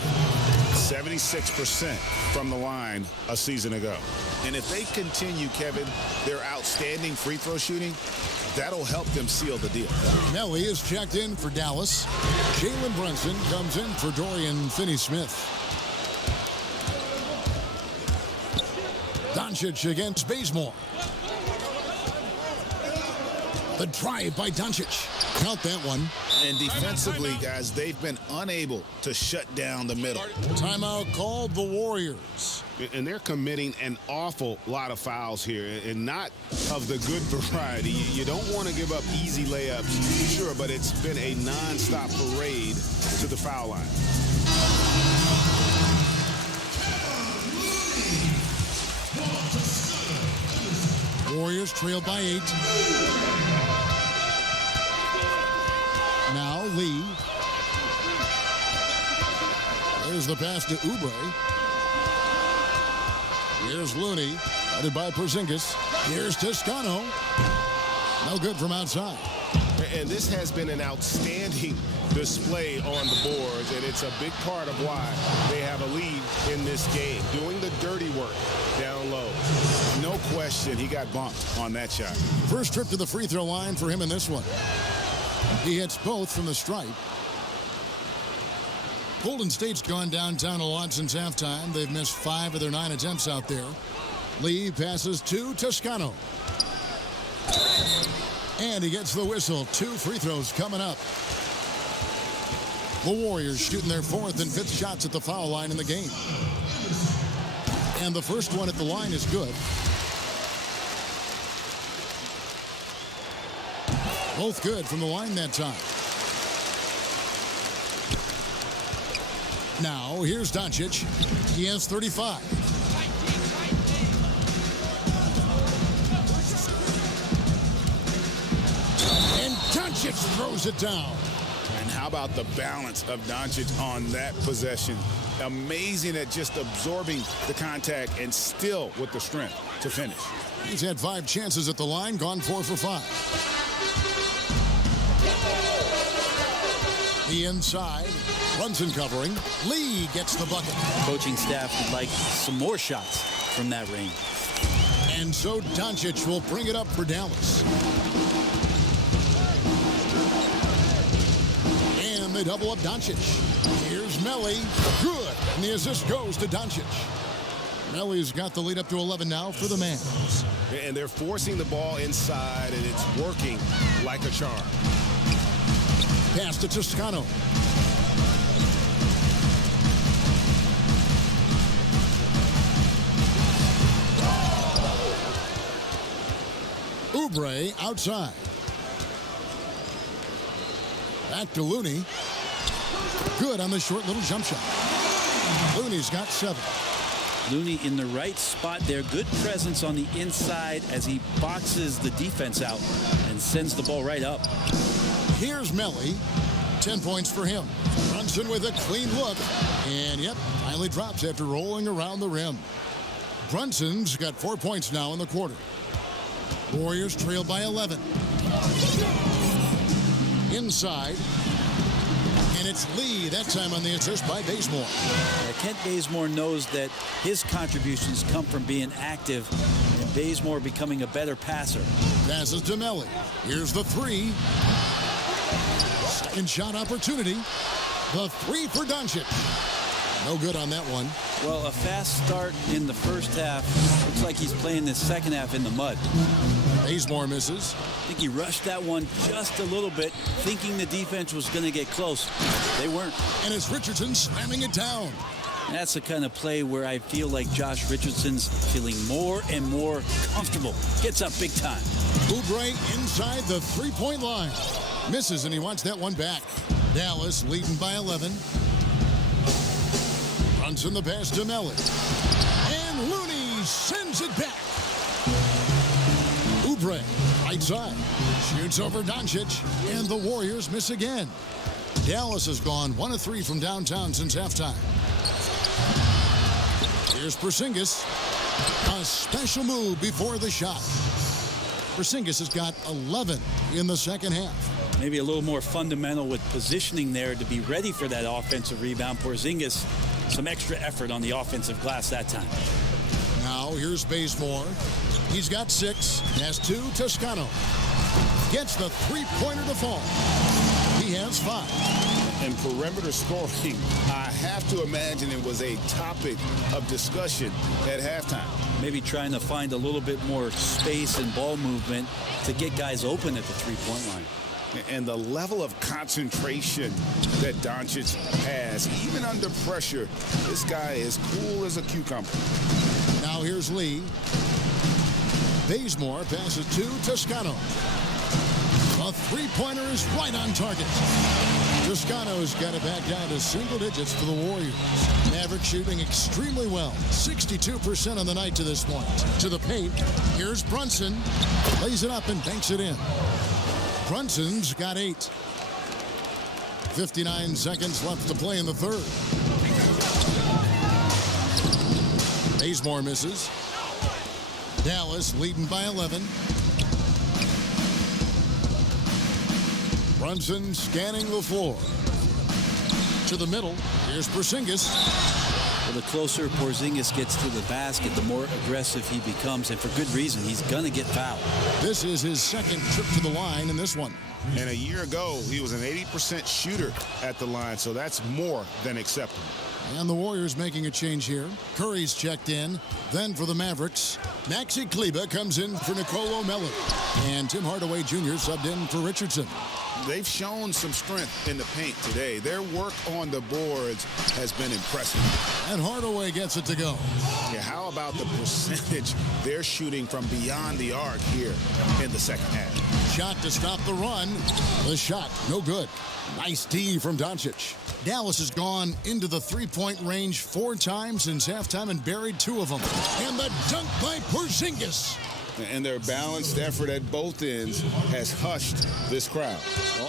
76% from the line a season ago. And if they continue, Kevin, their outstanding free throw shooting, that'll help them seal the deal. Melly is checked in for Dallas. Jalen Brunson comes in for Dorian Finney-Smith. Doncic against Bazemore. The drive by Doncic. Count that one. And defensively, guys, they've been unable to shut down the middle. Timeout called the Warriors. And they're committing an awful lot of fouls here, and not of the good variety. You don't want to give up easy layups, sure, but it's been a non-stop parade to the foul line. Warriors trail by 8. Now Lee. There's the pass to Oubre. Here's Looney, headed by Porzingis. Here's Toscano. No good from outside. And this has been an outstanding display on the boards, and it's a big part of why they have a lead in this game. Doing the dirty work down low. No question he got bumped on that shot. First trip to the free throw line for him in this one. He hits both from the stripe. Golden State's gone downtown a lot since halftime. They've missed 5 of their 9 attempts out there. Lee passes to Toscano. And he gets the whistle. 2 free throws coming up. The Warriors shooting their 4th and 5th shots at the foul line in the game. And the first one at the line is good. Both good from the line that time. Now, here's Doncic. He has 35. And Doncic throws it down. And how about the balance of Doncic on that possession? Amazing at just absorbing the contact and still with the strength to finish. He's had 5 chances at the line, gone 4 for 5. The inside. Brunson covering. Lee gets the bucket. Coaching staff would like some more shots from that range. And so Doncic will bring it up for Dallas. And they double up Doncic. Here's Melly. Good. And the assist goes to Doncic. Melly's got the lead up to 11 now for the Mavs. And they're forcing the ball inside, and it's working like a charm. Pass to Toscano. Oubre outside. Back to Looney. Good on the short little jump shot. Looney's got 7. Looney in the right spot there. Good presence on the inside as he boxes the defense out and sends the ball right up. Here's Melly. 10 points for him. Brunson with a clean look. And, yep, finally drops after rolling around the rim. Brunson's got 4 points now in the quarter. Warriors trail by 11. Inside. And it's Lee, that time on the assist by Bazemore. Kent Bazemore knows that his contributions come from being active and Bazemore becoming a better passer. Passes to Melly. Here's the 3. Second shot opportunity. The 3 for Doncic. No good on that one. Well, a fast start in the first half. Looks like he's playing this second half in the mud. Bazemore misses. I think he rushed that one just a little bit, thinking the defense was going to get close. They weren't. And it's Richardson slamming it down. That's the kind of play where I feel like Josh Richardson's feeling more and more comfortable. Gets up big time. Oubre inside the 3-point line. Misses, and he wants that one back. Dallas leading by 11. Brunson the pass to Melly. And Looney sends it back. Oubre, right side. Shoots over Doncic, and the Warriors miss again. Dallas has gone 1 of 3 from downtown since halftime. Here's Porzingis. A special move before the shot. Porzingis has got 11 in the second half. Maybe a little more fundamental with positioning there to be ready for that offensive rebound. Porzingis, some extra effort on the offensive glass that time. Now here's Bazemore. He's got 6, has 2. Toscano gets the three-pointer to fall. He has 5. And perimeter scoring, I have to imagine it was a topic of discussion at halftime. Maybe trying to find a little bit more space and ball movement to get guys open at the three-point line. And the level of concentration that Doncic has, even under pressure, this guy is cool as a cucumber. Now here's Lee. Bazemore passes to Toscano. A three-pointer is right on target. Toscano's got it back down to single digits for the Warriors. Mavericks shooting extremely well. 62% on the night to this point. To the paint. Here's Brunson. Lays it up and banks it in. Brunson's got 8. 59 seconds left to play in the third. Bazemore misses. Dallas leading by 11. Brunson scanning the floor. To the middle. Here's Porzingis. Well, the closer Porzingis gets to the basket, the more aggressive he becomes, and for good reason. He's going to get fouled. This is his second trip to the line in this one. And a year ago, he was an 80% shooter at the line, so that's more than acceptable. And the Warriors making a change here. Curry's checked in. Then for the Mavericks, Maxi Kleber comes in for Nicolo Melli. And Tim Hardaway Jr. subbed in for Richardson. They've shown some strength in the paint today. Their work on the boards has been impressive. And Hardaway gets it to go. Yeah, how about the percentage they're shooting from beyond the arc here in the second half? Shot to stop the run. The shot, no good. Nice D from Doncic. Dallas has gone into the three-point range 4 times since halftime and buried 2 of them. And the dunk by Porzingis. And their balanced effort at both ends has hushed this crowd.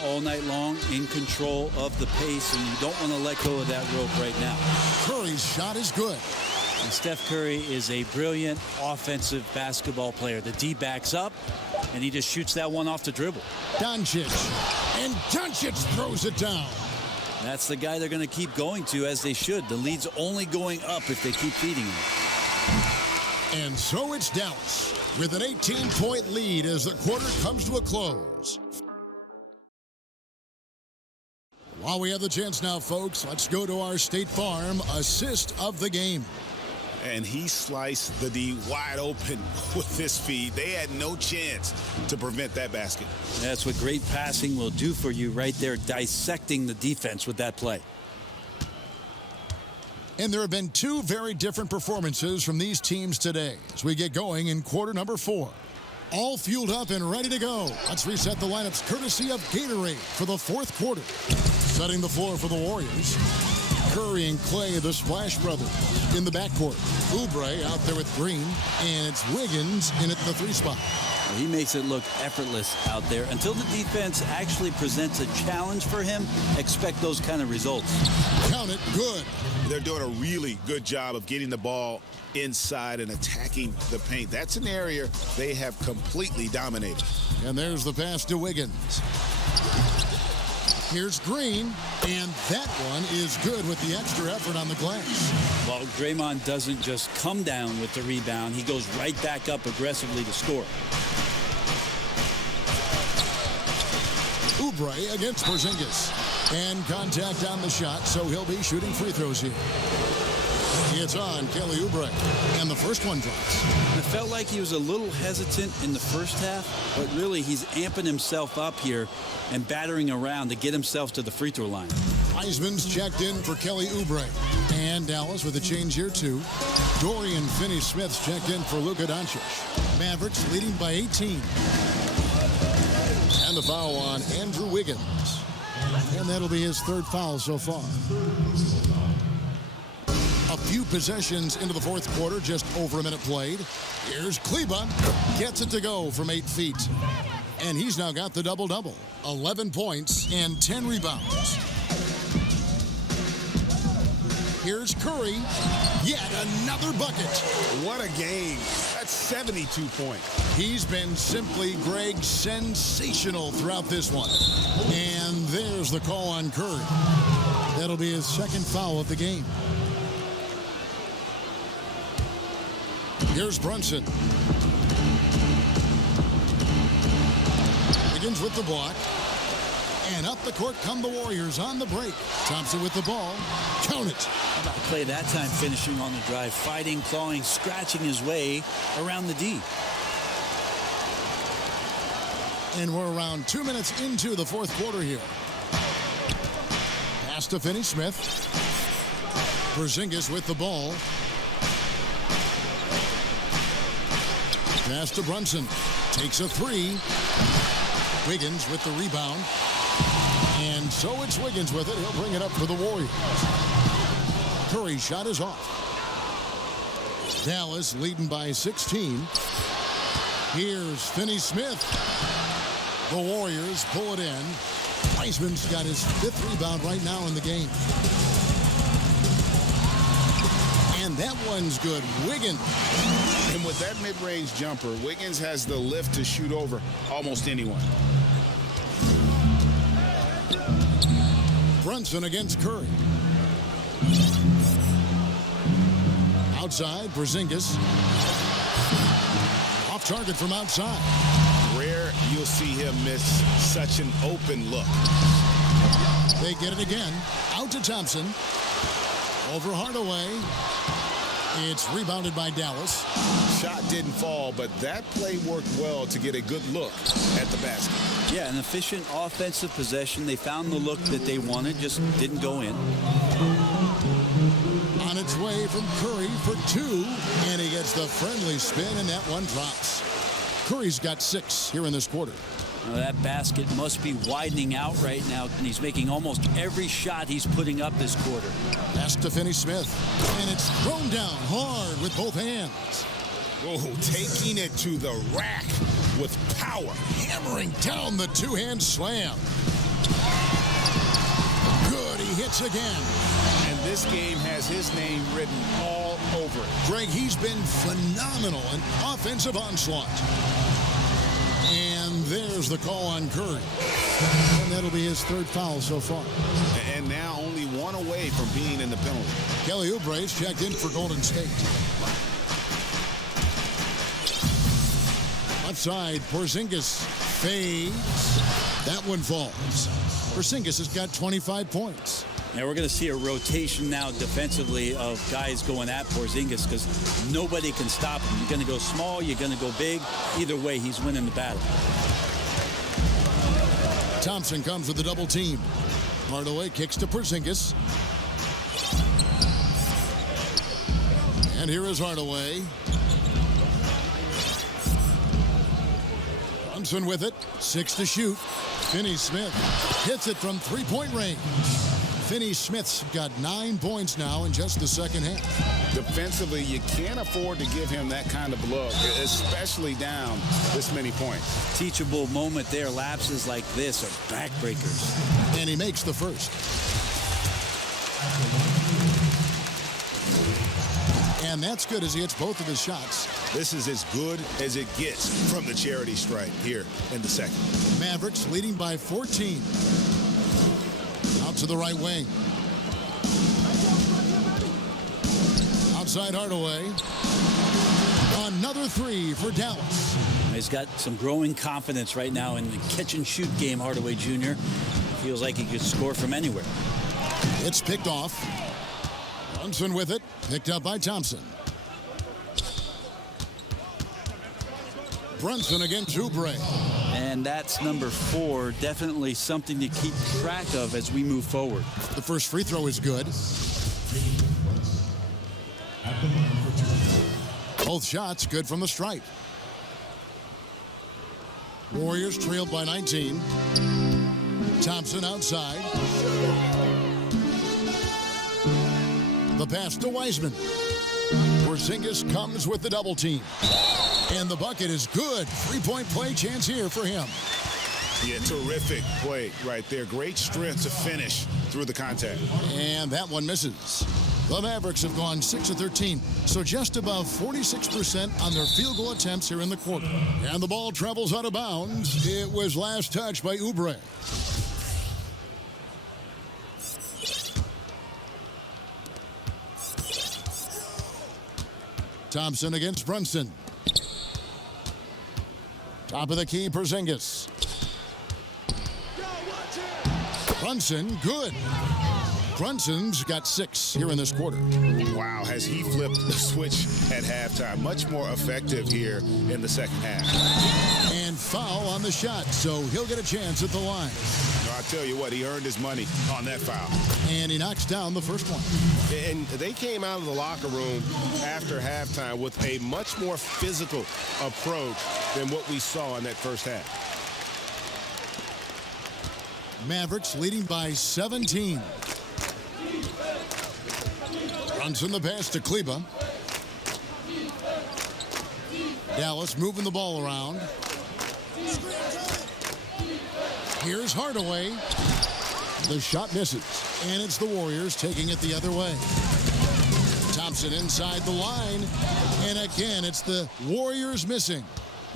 All night long, in control of the pace, and you don't want to let go of that rope right now. Curry's shot is good. And Steph Curry is a brilliant offensive basketball player. The D backs up, and he just shoots that one off the dribble. Doncic. And Doncic throws it down. That's the guy they're going to keep going to, as they should. The lead's only going up if they keep feeding him. And so it's Dallas with an 18-point lead as the quarter comes to a close. While we have the chance now, folks, let's go to our State Farm assist of the game. And he sliced the D wide open with this feed. They had no chance to prevent that basket. That's what great passing will do for you right there, dissecting the defense with that play. And there have been 2 very different performances from these teams today as we get going in quarter number 4. All fueled up and ready to go. Let's reset the lineups courtesy of Gatorade for the 4th quarter. Setting the floor for the Warriors. Curry and Clay, the Splash Brothers, in the backcourt. Oubre out there with Green, and it's Wiggins in at the 3 spot. He makes it look effortless out there. Until the defense actually presents a challenge for him, expect those kind of results. Count it, good. They're doing a really good job of getting the ball inside and attacking the paint. That's an area they have completely dominated. And there's the pass to Wiggins. Here's Green, and that one is good with the extra effort on the glass. Well, Draymond doesn't just come down with the rebound. He goes right back up aggressively to score. Oubre against Porzingis. And contact on the shot, so he'll be shooting free throws here. It's on Kelly Oubre, and the first one drops. It felt like he was a little hesitant in the first half, but really he's amping himself up here and battering around to get himself to the free throw line. Heisman's checked in for Kelly Oubre. And Dallas with a change here, too. Dorian Finney-Smith's checked in for Luka Doncic. Mavericks leading by 18. And the foul on Andrew Wiggins. And that'll be his 3rd foul so far. A few possessions into the 4th quarter, just over a minute played. Here's Kleber. Gets it to go from 8 feet. And he's now got the double-double. 11 points and 10 rebounds. Here's Curry. Yet another bucket. What a game. That's 72 points. He's been simply, Greg, sensational throughout this one. And there's the call on Curry. That'll be his second foul of the game. Here's Brunson. Begins with the block. And up the court come the Warriors on the break. Thompson with the ball. Count it. How about Clay that time finishing on the drive, fighting, clawing, scratching his way around the D. And we're around 2 minutes into the fourth quarter here. Pass to Finney-Smith. Porzingis with the ball. Pass to Brunson. Takes a three. Wiggins with the rebound. And so it's Wiggins with it. He'll bring it up for the Warriors. Curry's shot is off. Dallas leading by 16. Here's Finney-Smith. The Warriors pull it in. Wiseman's got his 5th rebound right now in the game. And that one's good. Wiggins. And with that mid-range jumper, Wiggins has the lift to shoot over almost anyone. Brunson against Curry. Outside, Porzingis. Off target from outside. Rare you'll see him miss such an open look. They get it again. Out to Thompson. Over Hardaway. It's rebounded by Dallas. Shot didn't fall, but that play worked well to get a good look at the basket. Yeah, an efficient offensive possession. They found the look that they wanted, just didn't go in. On its way from Curry for 2, and he gets the friendly spin, and that one drops. Curry's got 6 here in this quarter. Now that basket must be widening out right now, and he's making almost every shot he's putting up this quarter. Pass to Finney-Smith, and it's thrown down hard with both hands. Oh, taking it to the rack with power. Hammering down the two-hand slam. Good, he hits again. And this game has his name written all over it. Greg, he's been phenomenal in offensive onslaught. And there's the call on Curry. And that'll be his 3rd foul so far. And now only 1 away from being in the penalty. Kelly Oubre's checked in for Golden State. Left side, Porzingis fades. That one falls. Porzingis has got 25 points. Now we're going to see a rotation now defensively of guys going at Porzingis because nobody can stop him. You're going to go small, you're going to go big. Either way, he's winning the battle. Thompson comes with the double team. Hardaway kicks to Porzingis. And here is Hardaway. Brunson with it. 6 to shoot. Finney-Smith hits it from 3-point range. Finney-Smith's got 9 points now in just the second half. Defensively, you can't afford to give him that kind of look, especially down this many points. Teachable moment there. Lapses like this are backbreakers. And he makes the first. And that's good as he hits both of his shots. This is as good as it gets from the charity stripe here in the second. Mavericks leading by 14. Out to the right wing. Outside Hardaway. Another 3 for Dallas. He's got some growing confidence right now in the catch-and-shoot game, Hardaway Jr. Feels like he could score from anywhere. It's picked off. Brunson with it. Picked up by Thompson. Brunson against Oubre. And that's number 4. Definitely something to keep track of as we move forward. The first free throw is good. Both shots good from the stripe. Warriors trailed by 19. Thompson outside. The pass to Wiseman. Porzingis comes with the double team. And the bucket is good. 3-point play chance here for him. Yeah, terrific play right there. Great strength to finish through the contact. And that one misses. The Mavericks have gone 6 of 13, so just above 46% on their field goal attempts here in the quarter. And the ball travels out of bounds. It was last touched by Oubre. Thompson against Brunson. Top of the key, Porzingis. Brunson, good. Brunson's got 6 here in this quarter. Wow, has he flipped the switch at halftime. Much more effective here in the second half. And foul on the shot, so he'll get a chance at the line. No, I tell you what, he earned his money on that foul. And he knocks down the first one. And they came out of the locker room after halftime with a much more physical approach than what we saw in that first half. Mavericks leading by 17. Brunson the pass to Kleba. Dallas moving the ball around. Here's Hardaway. The shot misses, and it's the Warriors taking it the other way. Thompson inside the line, and again, it's the Warriors missing.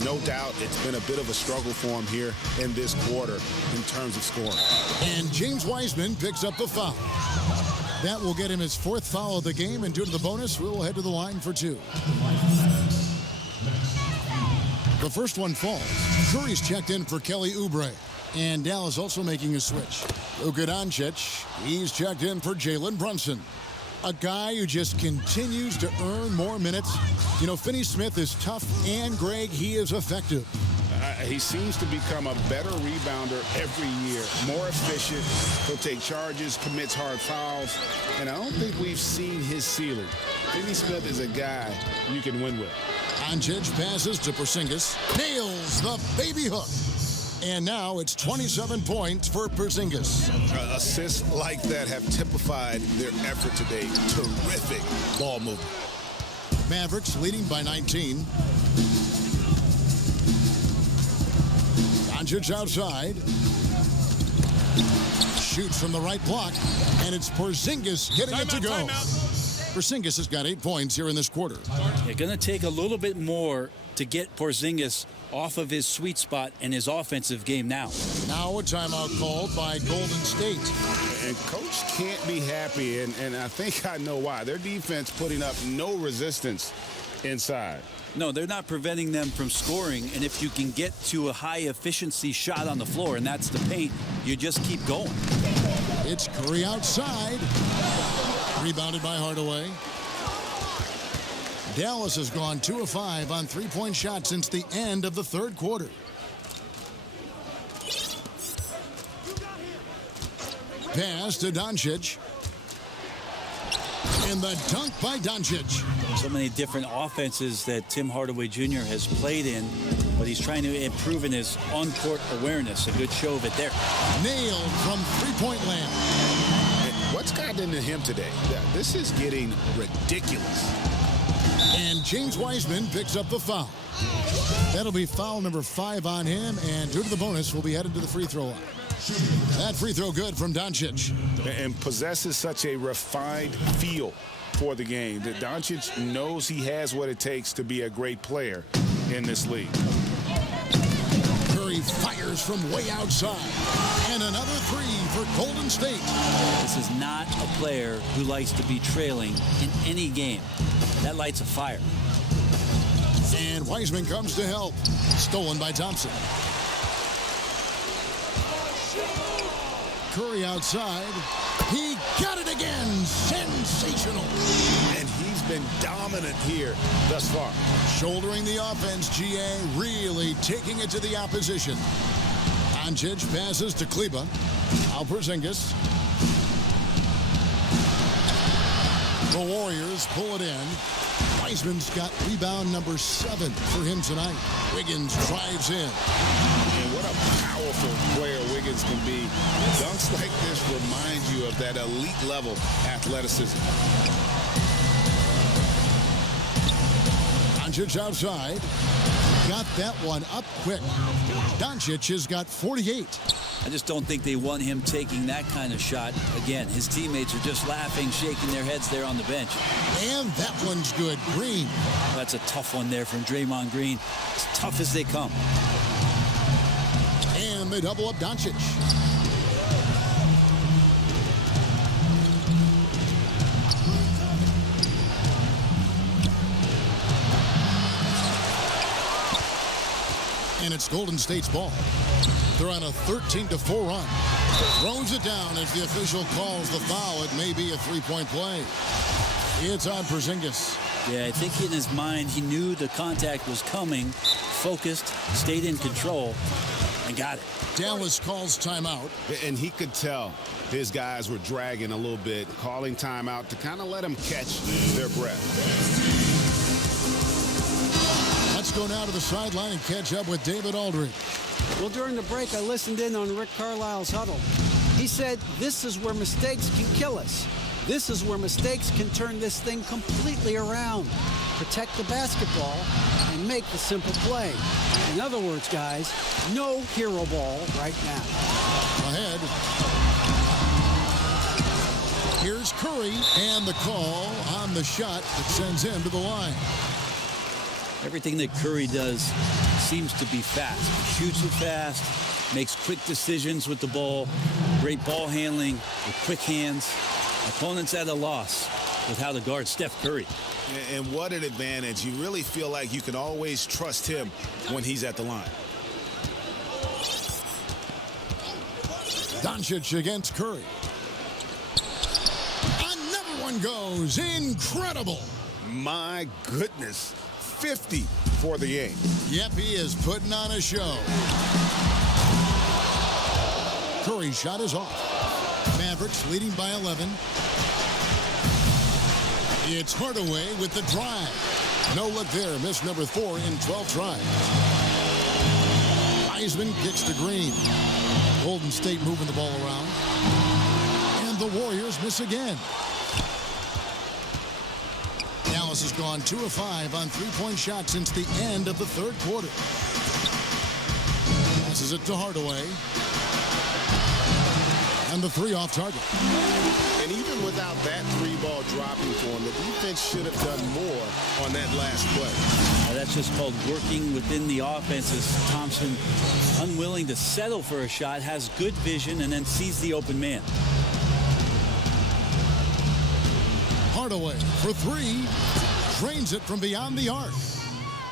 No doubt it's been a bit of a struggle for him here in this quarter in terms of scoring. And James Wiseman picks up the foul. That will get him his 4th foul of the game, and due to the bonus, we'll head to the line for 2. The first one falls. Curry's checked in for Kelly Oubre. And Dallas also making a switch. Luka Doncic, he's checked in for Jalen Brunson. A guy who just continues to earn more minutes. You know, Finney-Smith is tough, and Greg, he is effective. He seems to become a better rebounder every year, more efficient. He'll take charges, commits hard fouls, and I don't think we've seen his ceiling. Finney-Smith is a guy you can win with. Doncic passes to Porzingis, nails the baby hook. And now it's 27 points for Porzingis. Assists like that have typified their effort today. Terrific ball movement. Mavericks leading by 19. Doncic outside. Shoots from the right block. And it's Porzingis getting it to go. Porzingis has got 8 points here in this quarter. They're going to take a little bit more to get Porzingis off of his sweet spot and his offensive game now. Now a timeout called by Golden State. And Coach can't be happy, and I think I know why. Their defense putting up no resistance inside. No, they're not preventing them from scoring, and if you can get to a high-efficiency shot on the floor, and that's the paint, you just keep going. It's Curry outside. Rebounded by Hardaway. Dallas has gone 2 of 5 on 3-point shots since the end of the third quarter. Pass to Doncic. And the dunk by Doncic. So many different offenses that Tim Hardaway Jr. has played in, but he's trying to improve in his on-court awareness. A good show of it there. Nailed from three-point land. What's gotten into him today? This is getting ridiculous. And James Wiseman picks up the foul. That'll be foul number 5 on him, and due to the bonus, we'll be headed to the free throw line. That free throw good from Doncic. And possesses such a refined feel for the game that Doncic knows he has what it takes to be a great player in this league. Curry fires from way outside. And another 3 for Golden State. This is not a player who likes to be trailing in any game. That lights a fire. And Wiseman comes to help. Stolen by Thompson. Curry outside. He got it again. Sensational. And he's been dominant here thus far. Shouldering the offense, GA really taking it to the opposition. Doncic passes to Kleba. Now Porzingis. The Warriors pull it in. Wiseman's got rebound number 7 for him tonight. Wiggins drives in. And what a powerful player Wiggins can be. Dunks like this remind you of that elite level athleticism. Doncic outside. got that one up quick. Doncic has got 48. I just don't think they want him taking that kind of shot. Again, his teammates are just laughing, shaking their heads there on the bench. And that one's good. Green. That's a tough one there from Draymond Green. As tough as they come. And they double up Doncic. And it's Golden State's ball. They're on a 13-4 run. Throws it down as the official calls the foul. It may be a three-point play. It's on Porzingis. Yeah, I think in his mind he knew the contact was coming, focused, stayed in control, and got it. Dallas calls timeout. And he could tell his guys were dragging a little bit, calling timeout to kind of let them catch their breath. Let's go now to the sideline and catch up with David Aldridge. Well, during the break, I listened in on Rick Carlisle's huddle. He said, this is where mistakes can kill us. This is where mistakes can turn this thing completely around. Protect the basketball and make the simple play. In other words, guys, no hero ball right now. Ahead. Here's Curry, and the call on the shot that sends him to the line. Everything that Curry does seems to be fast. Shoots it fast, makes quick decisions with the ball, great ball handling with quick hands. Opponents at a loss with how to guard Steph Curry. And what an advantage. You really feel like you can always trust him when he's at the line. Doncic against Curry. Another one goes. Incredible. My goodness. 50 for the game. Yep, he is putting on a show. Curry's shot is off. Mavericks leading by 11. It's Hardaway with the drive. No look there. Miss number 4 in 12 tries. Wiseman kicks to Green. Golden State moving the ball around. And the Warriors miss again. Dallas has gone 2 of 5 on three-point shots since the end of the third quarter. Passes it to Hardaway. And the 3 off target. And even without that 3-ball dropping for him, the defense should have done more on that last play. That's just called working within the offense. As Thompson, unwilling to settle for a shot, has good vision, and then sees the open man. Hardaway for 3. Drains it from beyond the arc.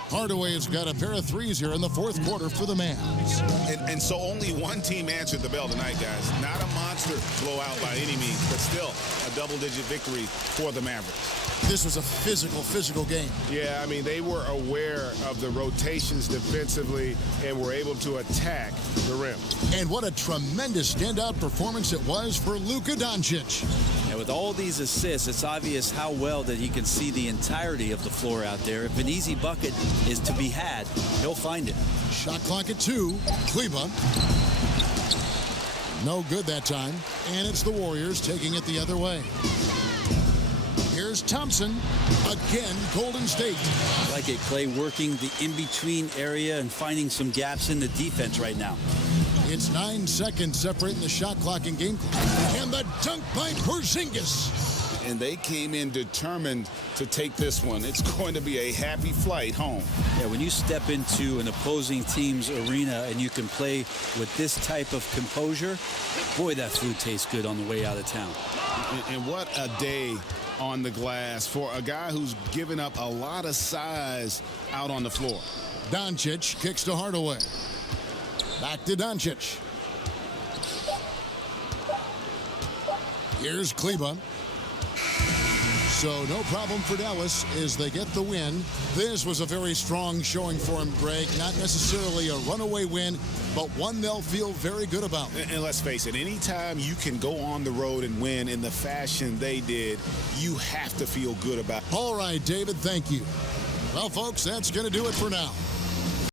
Hardaway has got a pair of threes here in the fourth quarter for the Mavs. And so only one team answered the bell tonight, guys. Not a monster blowout by any means, but still a double-digit victory for the Mavericks. This was a physical game. Yeah, I mean, they were aware of the rotations defensively and were able to attack the rim. And what a tremendous standout performance it was for Luka Doncic. And with all these assists, it's obvious how well that he can see the entirety of the floor out there. If an easy bucket is to be had, he'll find it. Shot clock at 2. Kleba. No good that time. And it's the Warriors taking it the other way. Here's Thompson. Again, Golden State. I like it, Clay, working the in-between area and finding some gaps in the defense right now. It's 9 seconds separating the shot clock and game clock. And the dunk by Porzingis. And they came in determined to take this one. It's going to be a happy flight home. Yeah, when you step into an opposing team's arena and you can play with this type of composure, boy, that food tastes good on the way out of town. And what a day on the glass for a guy who's given up a lot of size out on the floor. Doncic kicks to Hardaway. Back to Doncic. Here's Kleba. So no problem for Dallas as they get the win. This was a very strong showing for him, Greg. Not necessarily a runaway win, but one they'll feel very good about. And let's face it, anytime you can go on the road and win in the fashion they did, you have to feel good about it. All right, David, thank you. Well, folks, that's going to do it for now.